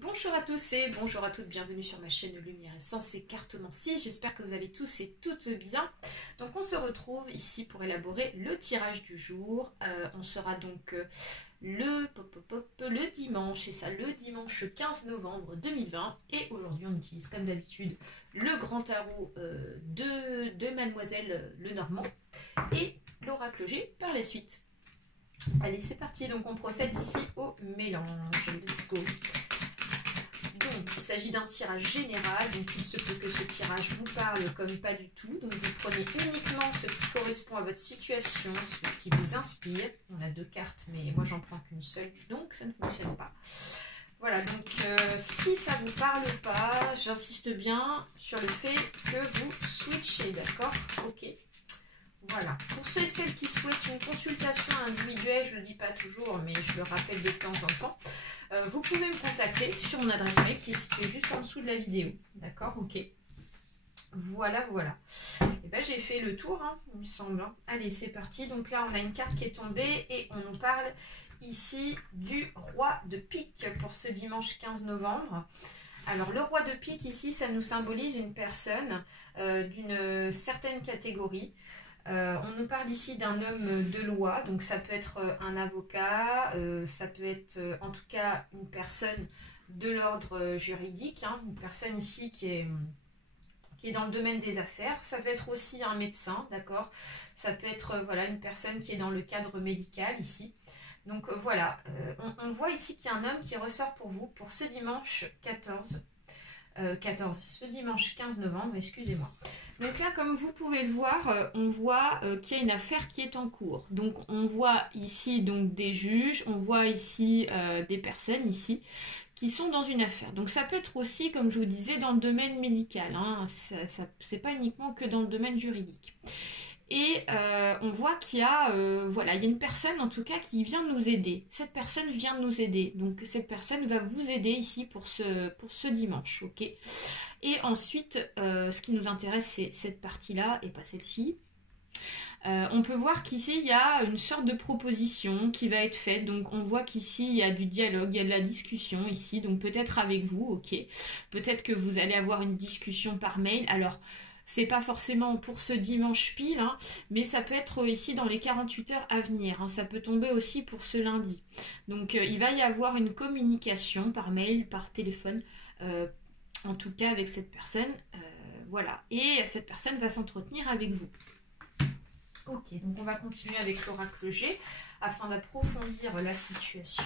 Bonjour à tous et bonjour à toutes, bienvenue sur ma chaîne Lumière Essence et Cartomancie. J'espère que vous allez tous et toutes bien. Donc on se retrouve ici pour élaborer le tirage du jour. On sera donc le dimanche, et ça le dimanche 15 novembre 2020. Et aujourd'hui on utilise comme d'habitude le grand tarot de Mademoiselle Lenormand et l'oracle G par la suite. Allez, c'est parti, donc on procède ici au mélange. Let's go. Donc, il s'agit d'un tirage général, donc il se peut que ce tirage vous parle comme pas du tout. Donc, vous prenez uniquement ce qui correspond à votre situation, ce qui vous inspire. On a deux cartes, mais moi, j'en prends qu'une seule, donc ça ne fonctionne pas. Voilà, donc si ça ne vous parle pas, j'insiste bien sur le fait que vous switchez, d'accord? Ok. Voilà, pour ceux et celles qui souhaitent une consultation individuelle, je ne le dis pas toujours, mais je le rappelle de temps en temps, vous pouvez me contacter sur mon adresse mail qui est située juste en dessous de la vidéo. D'accord? Ok. Voilà, voilà. Et ben, j'ai fait le tour, hein, il me semble. Allez, c'est parti. Donc là, on a une carte qui est tombée et on nous parle ici du roi de pique pour ce dimanche 15 novembre. Alors, le roi de pique ici, ça nous symbolise une personne d'une certaine catégorie. On nous parle ici d'un homme de loi, donc ça peut être un avocat, ça peut être en tout cas une personne de l'ordre juridique, hein, une personne ici qui est dans le domaine des affaires. Ça peut être aussi un médecin, d'accord? Ça peut être voilà, une personne qui est dans le cadre médical ici. Donc voilà, on voit ici qu'il y a un homme qui ressort pour vous pour ce dimanche ce dimanche 15 novembre, excusez-moi. Donc là, comme vous pouvez le voir, on voit qu'il y a une affaire qui est en cours. Donc on voit ici donc des juges, on voit ici des personnes ici qui sont dans une affaire. Donc ça peut être aussi, comme je vous disais, dans le domaine médical. Hein. C'est pas uniquement que dans le domaine juridique. Et on voit qu'il y a, voilà, il y a une personne en tout cas qui vient nous aider. Cette personne vient de nous aider. Donc cette personne va vous aider ici pour ce dimanche, ok? Et ensuite, ce qui nous intéresse, c'est cette partie-là et pas celle-ci. On peut voir qu'ici, il y a une sorte de proposition qui va être faite. Donc on voit qu'ici, il y a du dialogue, il y a de la discussion ici. Donc peut-être avec vous, ok? Peut-être que vous allez avoir une discussion par mail. Alors, c'est pas forcément pour ce dimanche pile, hein, mais ça peut être ici dans les 48 heures à venir. Hein, ça peut tomber aussi pour ce lundi. Donc il va y avoir une communication par mail, par téléphone, en tout cas avec cette personne. Voilà. Et cette personne va s'entretenir avec vous. Ok, donc on va continuer avec l'oracle G afin d'approfondir la situation.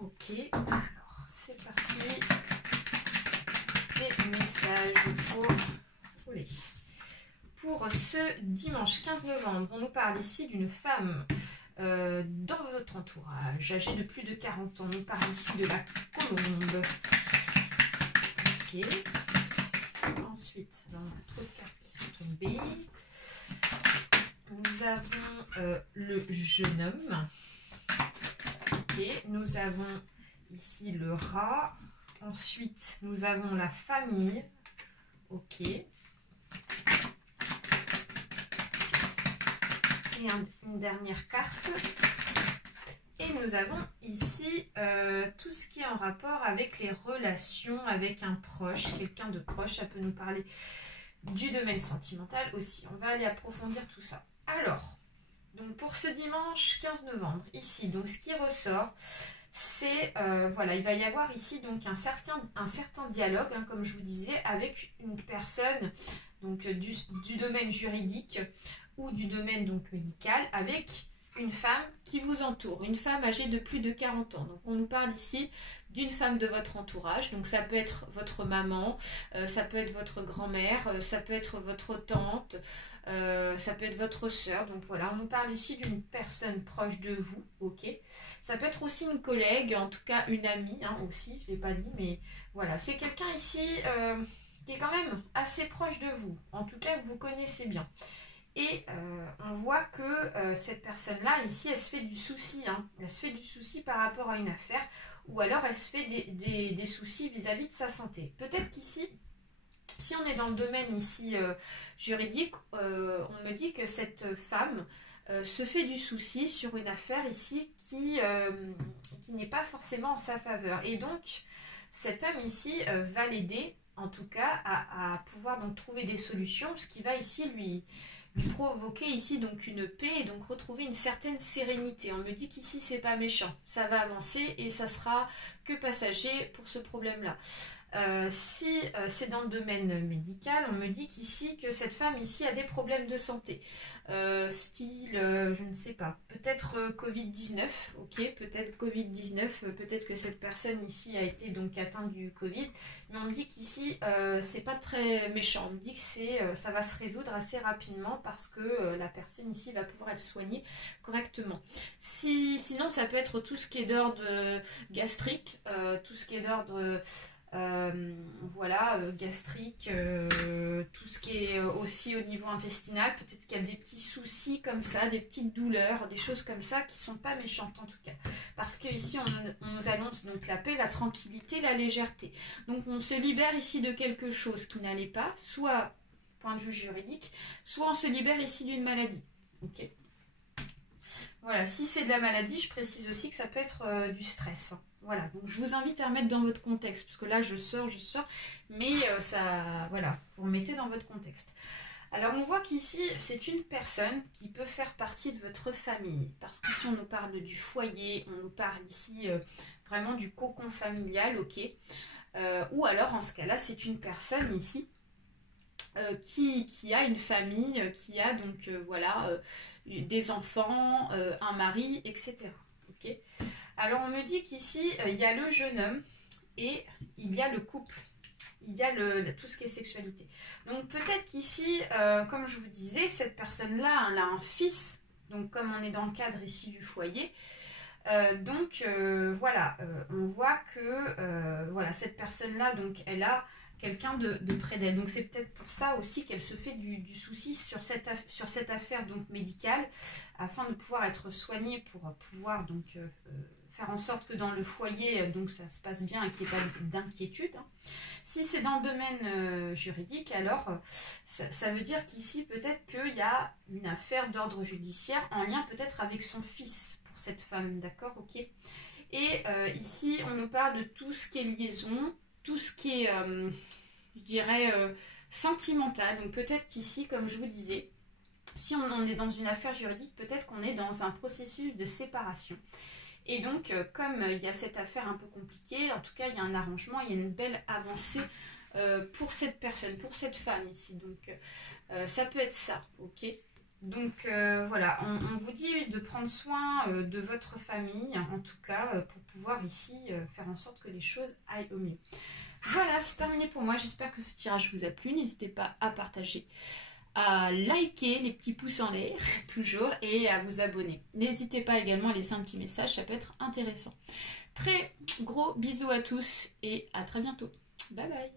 Ok, alors c'est parti. Message pour ce dimanche 15 novembre, on nous parle ici d'une femme dans votre entourage, âgée de plus de 40 ans. On nous parle ici de la colombe. Ok. Ensuite, on a trop de cartes qui sont tombées. Nous avons le jeune homme. Ok. Nous avons ici le rat. Ensuite, nous avons la famille. Ok. Et une dernière carte. Et nous avons ici tout ce qui est en rapport avec les relations avec un proche, quelqu'un de proche. Ça peut nous parler du domaine sentimental aussi. On va aller approfondir tout ça. Alors, donc pour ce dimanche 15 novembre, ici, donc ce qui ressort, c'est, voilà, il va y avoir ici donc un certain dialogue, hein, comme je vous disais, avec une personne donc, du domaine juridique ou du domaine donc, médical, avec une femme qui vous entoure, une femme âgée de plus de 40 ans. Donc on nous parle ici d'une femme de votre entourage, donc ça peut être votre maman, ça peut être votre grand-mère, ça peut être votre tante, ça peut être votre soeur. Donc voilà, on nous parle ici d'une personne proche de vous, ok. Ça peut être aussi une collègue, en tout cas une amie, hein, aussi, je ne l'ai pas dit, mais voilà, c'est quelqu'un ici qui est quand même assez proche de vous, en tout cas que vous connaissez bien. Et on voit que cette personne-là, ici, elle se fait du souci, hein. Elle se fait du souci par rapport à une affaire, ou alors elle se fait des soucis vis-à-vis de sa santé. Peut-être qu'ici, si on est dans le domaine ici juridique, on me dit que cette femme se fait du souci sur une affaire ici qui qui n'est pas forcément en sa faveur. Et donc, cet homme ici va l'aider, en tout cas, à pouvoir donc trouver des solutions, ce qui va ici lui provoquer ici donc une paix et donc retrouver une certaine sérénité. On me dit qu'ici c'est pas méchant, ça va avancer et ça sera que passager pour ce problème-là. Si c'est dans le domaine médical, on me dit qu'ici que cette femme ici a des problèmes de santé. Style, je ne sais pas, peut-être Covid-19, ok, peut-être Covid-19, peut-être que cette personne ici a été donc atteinte du Covid, mais on me dit qu'ici c'est pas très méchant, on me dit que ça va se résoudre assez rapidement parce que la personne ici va pouvoir être soignée correctement. Sinon ça peut être tout ce qui est d'ordre gastrique, tout ce qui est d'ordre gastrique, tout ce qui est aussi au niveau intestinal, peut-être qu'il y a des petits soucis comme ça, des petites douleurs, des choses comme ça qui sont pas méchantes en tout cas, parce que ici on nous annonce donc la paix, la tranquillité, la légèreté, donc on se libère ici de quelque chose qui n'allait pas, soit point de vue juridique, soit on se libère ici d'une maladie, ok. Voilà, si c'est de la maladie, je précise aussi que ça peut être du stress. Voilà, donc je vous invite à remettre dans votre contexte, parce que là je sors, mais ça, voilà, vous remettez dans votre contexte. Alors on voit qu'ici, c'est une personne qui peut faire partie de votre famille, parce qu'ici on nous parle du foyer, on nous parle ici vraiment du cocon familial, ok. Ou alors en ce cas-là, c'est une personne ici qui a une famille, qui a donc des enfants, un mari, etc. Okay. Alors on me dit qu'ici il y a le jeune homme et il y a le couple, il y a tout ce qui est sexualité. Donc peut-être qu'ici, comme je vous disais, cette personne-là, elle a un fils, donc comme on est dans le cadre ici du foyer, on voit que cette personne-là, donc elle a quelqu'un de près d'elle. Donc c'est peut-être pour ça aussi qu'elle se fait du souci sur cette affaire donc médicale, afin de pouvoir être soignée pour pouvoir donc faire en sorte que dans le foyer donc ça se passe bien et qu'il n'y ait pas d'inquiétude. Si c'est dans le domaine juridique, alors ça veut dire qu'ici peut-être qu'il y a une affaire d'ordre judiciaire en lien peut-être avec son fils pour cette femme, d'accord, ok. Et ici on nous parle de tout ce qui est liaison, tout ce qui est, je dirais, sentimental. Donc peut-être qu'ici, comme je vous disais, si on est dans une affaire juridique, peut-être qu'on est dans un processus de séparation. Et donc, comme il y a cette affaire un peu compliquée, en tout cas, il y a un arrangement, il y a une belle avancée pour cette personne, pour cette femme ici. Donc, ça peut être ça, ok ? Donc voilà, on vous dit de prendre soin de votre famille, en tout cas, pour pouvoir ici faire en sorte que les choses aillent au mieux. Voilà, c'est terminé pour moi. J'espère que ce tirage vous a plu. N'hésitez pas à partager, à liker, les petits pouces en l'air, toujours, et à vous abonner. N'hésitez pas également à laisser un petit message, ça peut être intéressant. Très gros bisous à tous et à très bientôt. Bye bye.